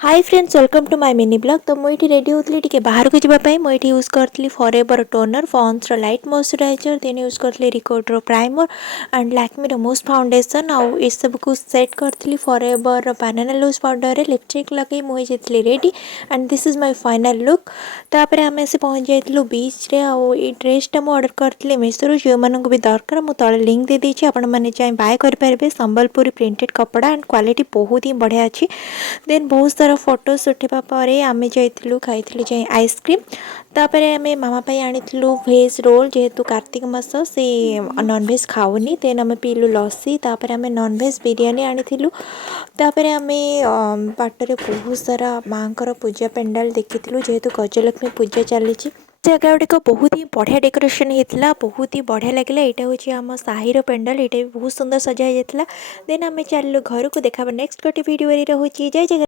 Hi friends welcome to my mini blog. तो मुझे ready होती टी बाहर को जावाई मुझे यूज करी forever toner Pond's light moisturiser then use करी रिकोडर primer and Lakme most foundation आउ ये सब को सेट करी फॉरएवर बानाना लूज पाउडर लिपस्टिक लगे मुझे ready and this is my final look. तापर आम से पहुँच जाइलु बीच रे आउ ये ड्रेसटा मुझे ऑर्डर करी मेसो जो मानक भी दरकार मुझे तले लिंक दे देती आपने चाहे बाय करेंगे संबलपुरी प्रिंटेड कपड़ा एंड क्वालिटी बहुत ही बढ़िया अच्छी। देन बहुत सारा फोटोज उठेबा पर आम जाइलु खाई आइसक्रीम तापर आम मामा आनीलु भेज रोल जेहेतु कार्तिक मास से नॉनवेज खाऊनी देन आम पीलु लस्सी तापर आम नॉनवेज बिरियानी आनीलु तापर आम बाटर बहुत सारा माँ पूजा पेंडाल देखी जेहेतु गजलक्ष्मी पूजा चली जगह गुड़िक बहुत ही बढ़िया डेकोरेशन होता बहुत ही बढ़िया लगे। यहाँ हूँ आम साहिर पेंडाल यहाँ भी बहुत सुंदर सजा जाता। देन आम चलू घर को देखा नेक्स्ट गोटे वीडियो रोचे जय जगह।